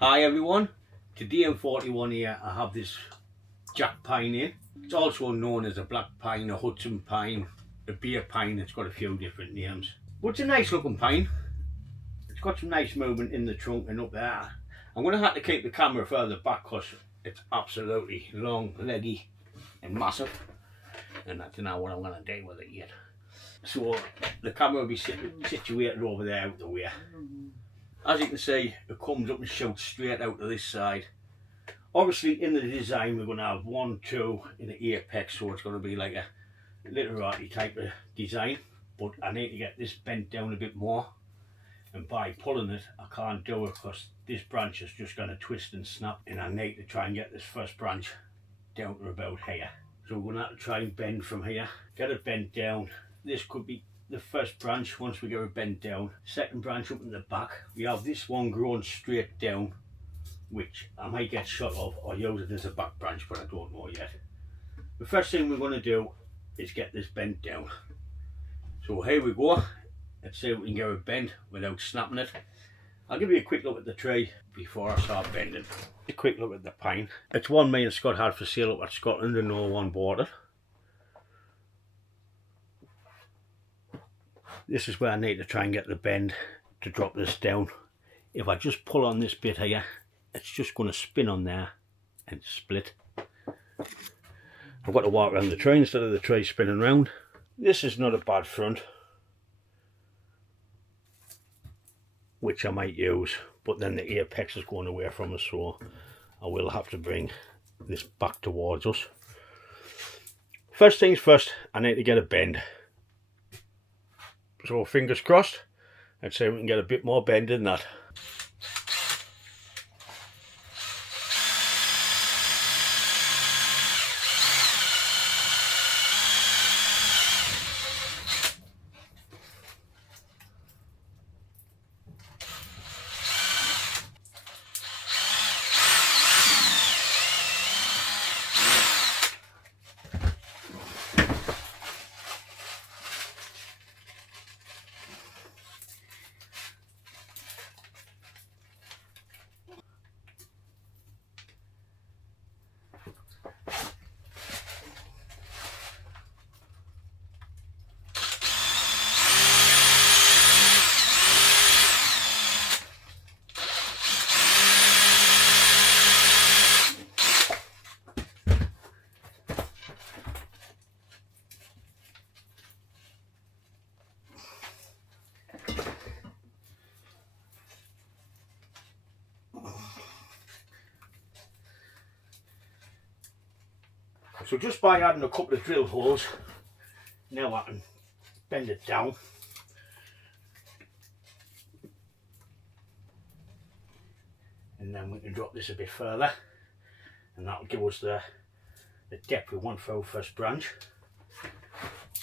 Hi everyone, today in 41 here I have this jack pine here. It's also known as a black pine, a Houghton pine, a beer pine. It's got a few different names. But it's a nice looking pine. It's got some nice movement in the trunk and up there. I'm going to have to keep the camera further back because it's absolutely long, leggy and massive. And I don't know what I'm going to do with it yet. So the camera will be situated over there out the way. As you can see, it comes up and shoots straight out to this side. Obviously in the design we're going to have 1, 2 in the apex, so it's going to be like a literati type of design. But I need to get this bent down a bit more, and by pulling it I can't do it because this branch is just going to twist and snap, and I need to try and get this first branch down to about here. So we're going to have to try and bend from here, get it bent down. This could be the first branch once we get it bent down. Second branch up in the back. We have this one growing straight down, which I might get shot of or use it as a back branch, but I don't know yet. The first thing we're going to do is get this bent down. So here we go. Let's see if we can get it bent without snapping it. I'll give you a quick look at the tree before I start bending. A quick look at the pine. It's one me and Scott had for sale up at Scotland and no one bought it. This is where I need to try and get the bend to drop this down. If I just pull on this bit here, it's just going to spin on there and split. I've got to walk around the tree instead of the tree spinning round. This is not a bad front, which I might use, but then the apex is going away from us, so I will have to bring this back towards us. First things first, I need to get a bend. So fingers crossed, let's see if we can get a bit more bend in that. So just by adding a couple of drill holes, now I can bend it down. And then we can drop this a bit further, and that'll give us the depth we want for our first branch.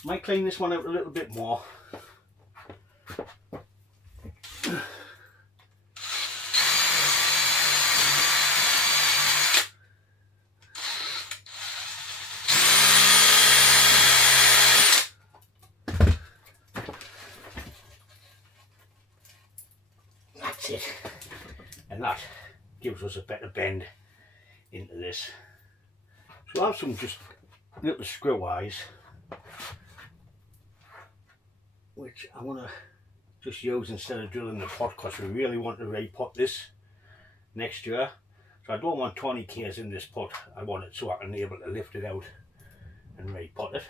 Might clean this one out a little bit more. That's it, and that gives us a better bend into this. So I have some just little screw eyes, which I want to just use instead of drilling the pot, because we really want to repot this next year. So I don't want 20 k's in this pot, I want it so I can be able to lift it out and repot it.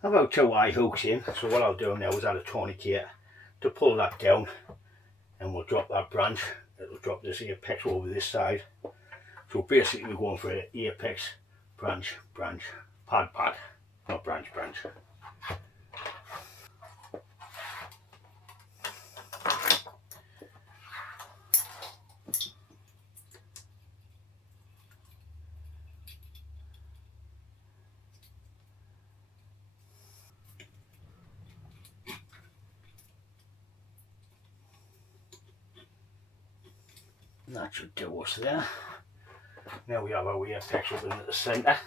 I've got 2 eye hooks in, so what I'll do now is add a tourniquet to pull that down, and we'll drop that branch. It'll drop this apex over this side. So basically we're going for an apex, branch, branch, pad, pad, not branch, branch. And that should do us there. Now we have our apex up in the centre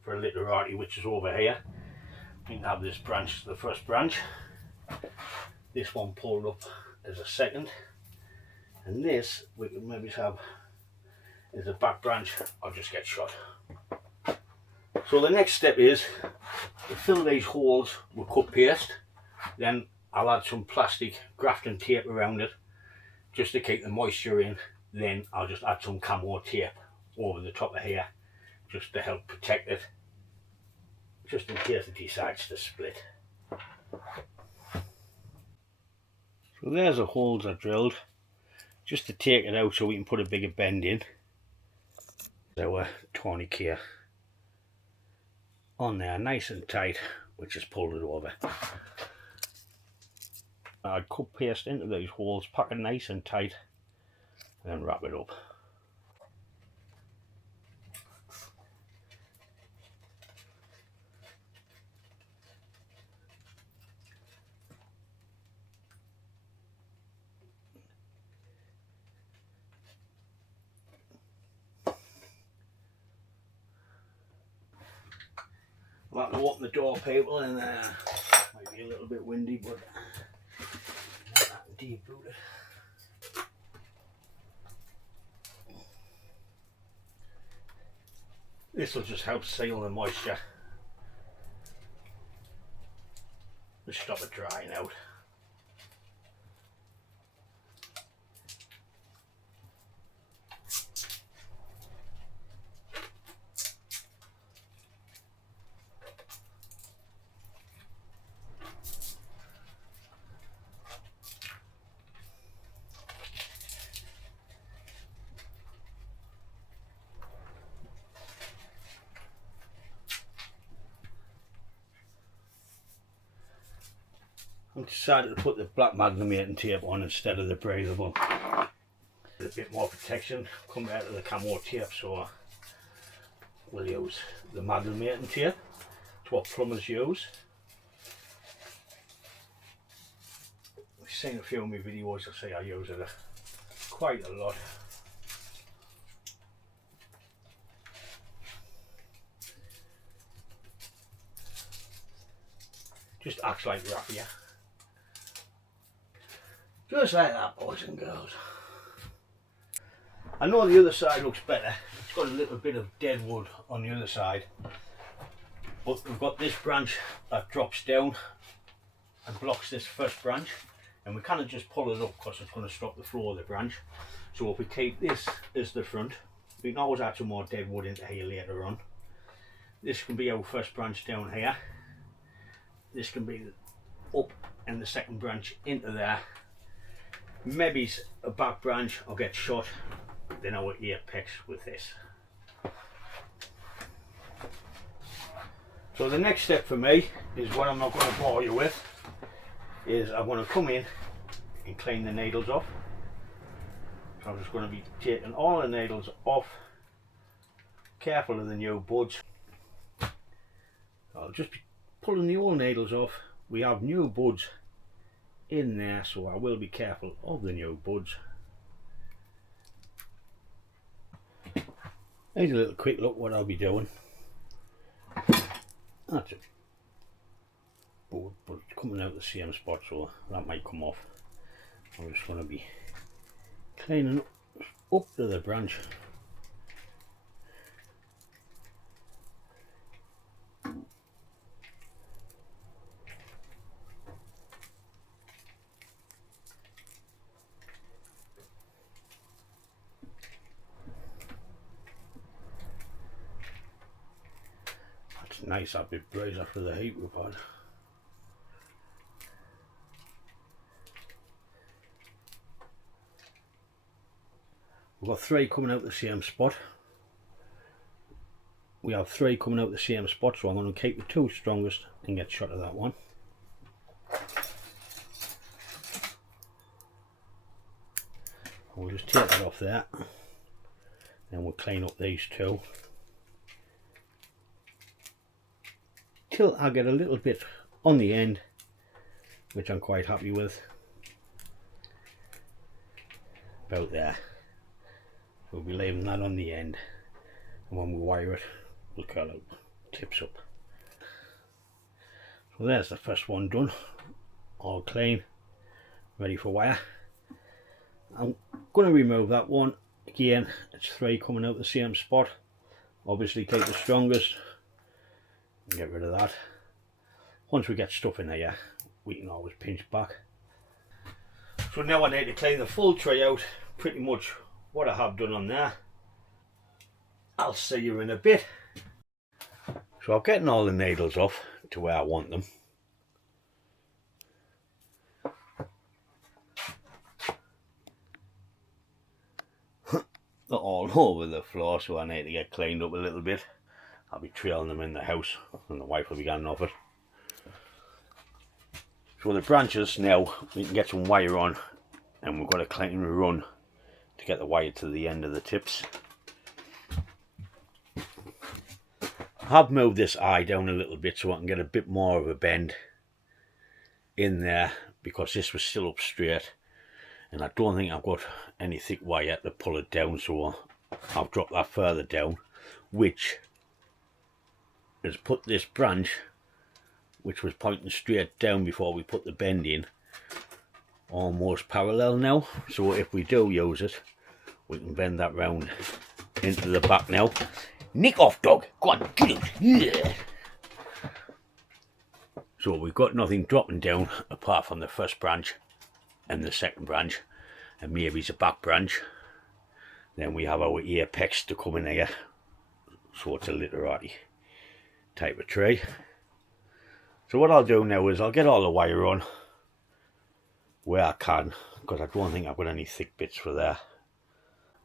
for a literati, which is over here. We can have this branch, the first branch. this one pulled up as a second, and this we can maybe have as a back branch. I'll just get shot. So the next step is to fill these holes with cut paste, then I'll add some plastic grafting tape around it just to keep the moisture in. Then I'll just add some camo tape over the top of here just to help protect it, just in case it decides to split. So there's the holes I drilled, just to take it out so we can put a bigger bend in. Our tourniquet on there, nice and tight, we just pulled it over. I'd cut paste into these holes, pack it nice and tight, and then wrap it up. I'll have to open the door, people, and might be a little bit windy, but not that deep rooted. This will just help seal the moisture, just stop it drying out. I've decided to put the black magnemating tape on instead of the breathable. A bit more protection compared to the camo tape, so we'll use the magnemating tape. It's what plumbers use. I've seen a few of my videos, I say I use it quite a lot. Just acts like raffia. Just like that, boys and girls. I know the other side looks better. It's got a little bit of dead wood on the other side, but we've got this branch that drops down and blocks this first branch, and we kind of just pull it up because it's going to stop the flow of the branch. So if we keep this as the front, we can always add some more dead wood into here later on. This can be our first branch down here. This can be up and the second branch into there. Maybe a back branch will get shot, then our apex with this. So the next step for me is what I'm not going to bore you with, is I'm going to come in and clean the needles off. So I'm just going to be taking all the needles off, careful of the new buds. I'll just be pulling the old needles off. We have new buds in there, so I will be careful of the new buds. Here's a little quick look what I'll be doing. That's it. But it's coming out the same spot, so that might come off. I'm just going to be cleaning up to the branch. Nice that bit blaze after the heat we've had. We've got 3 coming out the same spot. We have 3 coming out the same spot, so I'm going to keep the 2 strongest and get shot of that one. We'll just take that off there. Then we'll clean up these 2. Till I get a little bit on the end, which I'm quite happy with. About there. We'll be leaving that on the end, and when we wire it, we'll curl out, tips up. So there's the first one done, all clean. ready for wire. I'm going to remove that one. Again, it's 3 coming out the same spot. Obviously take the strongest and get rid of that. Once we get stuff in here, we can always pinch back. So now I need to clean the full tray out. Pretty much what I have done on there. I'll see you in a bit. So I'm getting all the needles off to where I want them. They're all over the floor, so I need to get cleaned up a little bit. I'll be trailing them in the house and the wife will be getting off it. So the branches now, we can get some wire on, and we've got a clean run to get the wire to the end of the tips. I have moved this eye down a little bit so I can get a bit more of a bend in there, because this was still up straight and I don't think I've got any thick wire to pull it down, so I've dropped that further down, which has put this branch, which was pointing straight down before we put the bend in, almost parallel now. So if we do use it, we can bend that round into the back now. Nick off, dog! Go on, get it! Yeah. So we've got nothing dropping down apart from the first branch and the second branch, and maybe it's a back branch. Then we have our apex to come in here, so it's a literati type of tree. So what I'll do now is I'll get all the wire on where I can, because I don't think I've got any thick bits for there.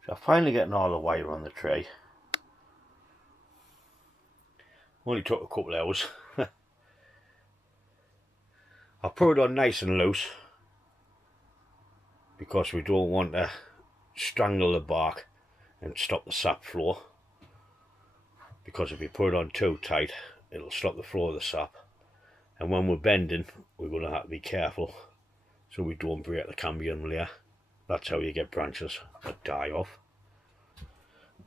So I'm finally getting all the wire on the tray. Only took a couple of hours. I'll put it on nice and loose, because we don't want to strangle the bark and stop the sap flow, because if you put it on too tight it'll stop the flow of the sap, and when we're bending we're going to have to be careful so we don't break the cambium layer. That's how you get branches that die off.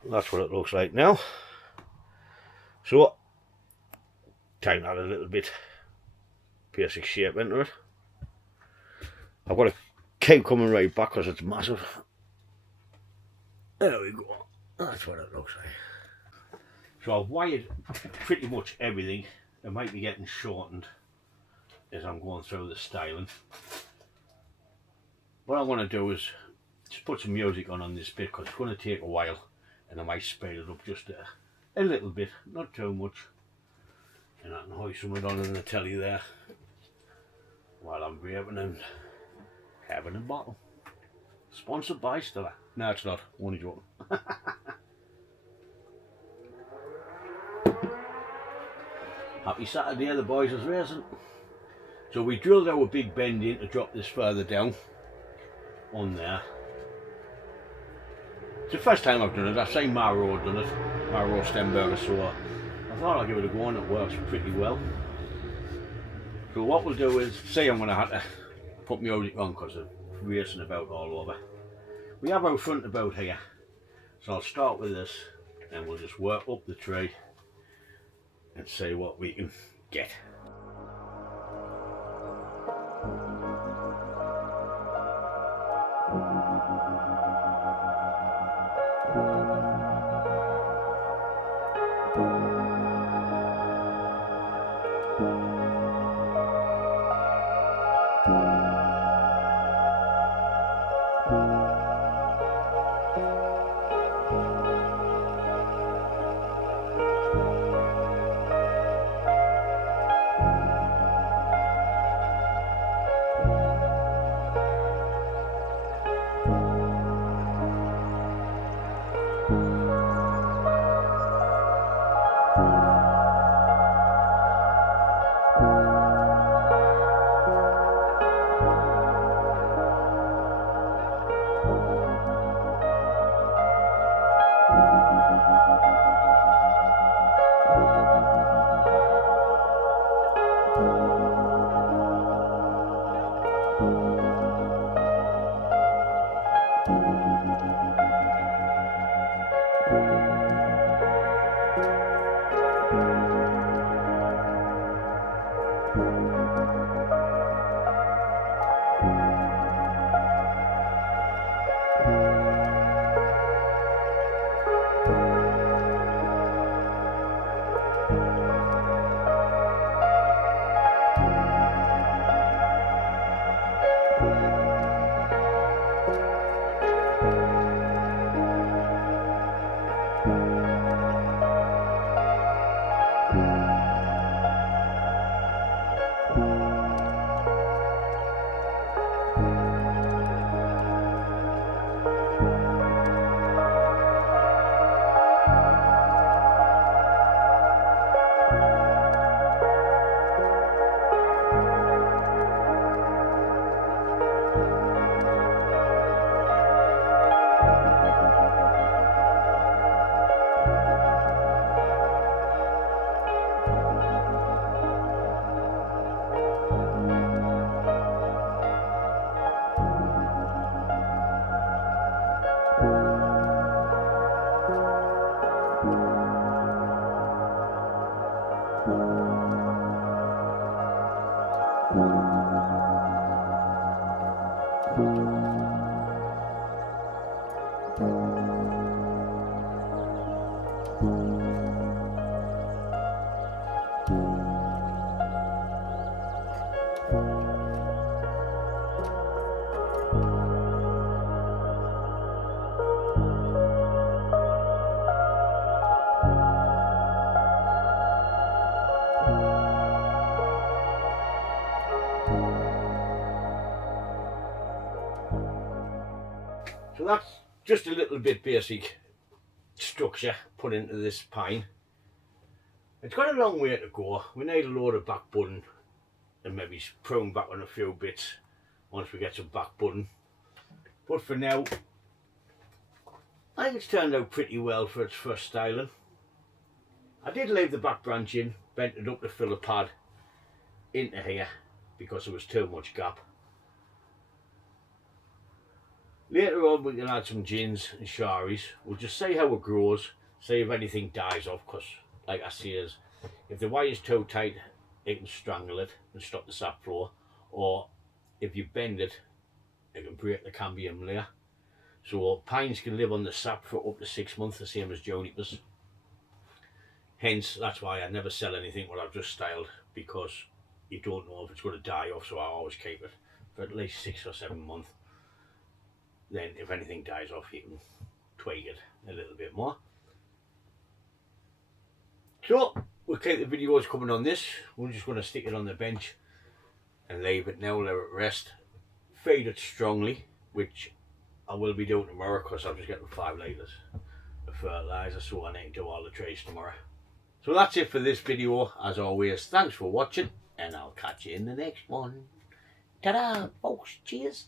That's what it looks like now. So tighten that a little bit, basic shape into it. I've got to keep coming right back because it's massive. There we go, that's what it looks like. So I've wired pretty much everything. It might be getting shortened as I'm going through the styling. What I want to do is just put some music on this bit, because it's going to take a while and I might speed it up just a little bit, not too much. And I can hoist something on in the telly there while I'm raving and having a bottle. Sponsored by Stella. No, it's not. Only joking. Happy Saturday, the boys is racing. So we drilled our big bend in to drop this further down on there. It's the first time I've done it. I've seen Maro done it, Maro Stenberger, so I thought I'd give it a go, and it works pretty well. So what we'll do is, say I'm going to have to put music on because I'm racing about all over. We have our front about here, so I'll start with this and we'll just work up the tree and see what we can get. So that's just a little bit basic structure put into this pine. It's got a long way to go. We need a load of back budding and maybe prune back on a few bits once we get some back budding. But for now, I think it's turned out pretty well for its first styling. I did leave the back branch in, bent it up to fill a pad into here because there was too much gap. Later on we can add some gins and sharis. We'll just see how it grows, see if anything dies off, because like I say, if the wire's too tight it can strangle it and stop the sap flow, or if you bend it, it can break the cambium layer. So pines can live on the sap for up to 6 months, the same as junipers. Hence, that's why I never sell anything what I've just styled, because you don't know if it's going to die off, so I always keep it for at least 6 or 7 months. Then if anything dies off, you can tweak it a little bit more. So we'll keep the videos coming on this. We're just going to stick it on the bench and leave it now, let it rest. Feed it strongly, which I will be doing tomorrow because I'm just getting 5 litres of fertiliser, so I need to do all the trees tomorrow. So that's it for this video. As always, thanks for watching, and I'll catch you in the next one. Ta-da, folks. Cheers.